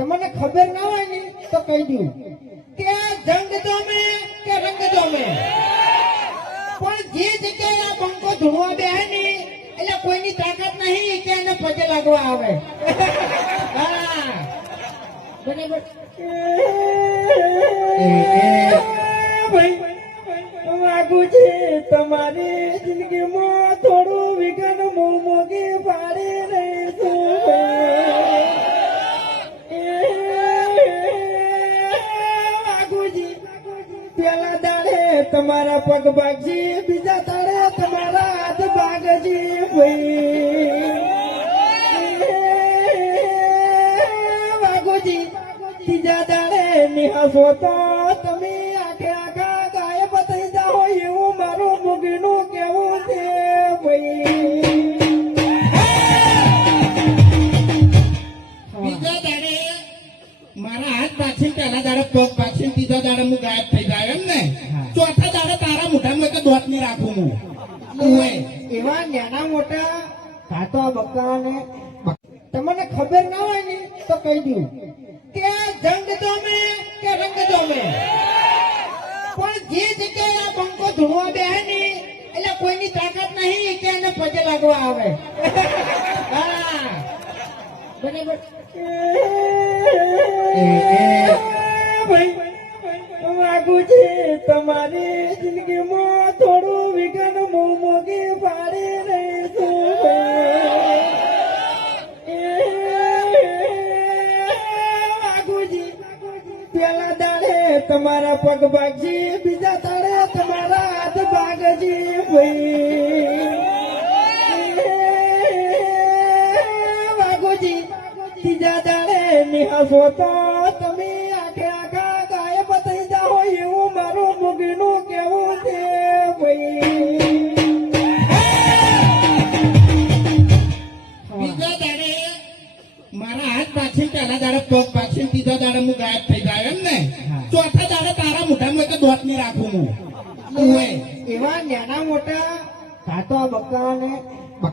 તમને ખબર ના હોય ને તો કહી દઉં કે જંગ જમે કે રંગ જમે, પણ જે જગ્યાએ આ બંકો ધૂણવા બેહે ને એટલે કોઈની તાકાત નહીં કે એને પગે લાગવા આવે. હા બરાબર. ભાઈ વાગુ છે તમારી જિંદગીમાં થોડું વિઘન મોગી પાડી રહી વાગુજી પેલા દાડે તમારા પગ ભાગજી, બીજા દાડે તમારા હાથ ભાગજી. ભાઈ વાગુજી ત્રીજા દાડે નિહાસો તો તમે આખે આખા ગાયબ થઈ જાઓ એવું મારું મુગીનું કેવું છે. બીજા દાડે મારા હાથ પાછી, પહેલા દાડે પગ પાછી, ત્રીજા દાડે હું ગાયબ થઈ જાય એમ ને. ચોથા દાડે તારા મોઢામાં એક દોત ની રાખું હું. એવા નાના મોટા ઘાટા બક્કાને તમને ખબર ના હોય ને તો કહી દઉં કે જંગ જમે કે રંગ જમે, પણ જે જગ્યાએ આ બંકો ધૂણવા બેહે ને એટલે કોઈની તાકાત નહીં કે એને પગે લાગવા આવે. હા બરાબર. ભાઈ વાગુ છે તમારી જિંદગીમાં થોડું વિઘન મોગી પાડી રહી વાગુજી પેલા દાડે તમારા પગ ભાગજી, બીજા દાડે તમારા હાથ ભાગજી. ભાઈ વાગુજી ત્રીજા દાડે નિહાસો તો તમે આખે આખા ગાયબ થઈ જાઓ એવું મારું મુગીનું કેવું છે. બીજા દાડે મારા હાથ પાછી, પહેલા દાડે પગ પાછી, ત્રીજા દાડે હું ગાયબ થઈ જાય એમ ને. ચોથા દાડે તારા મોઢામાં એક દોત ની રાખું હું. એવા નાના મોટા ઘાટા બક્કાને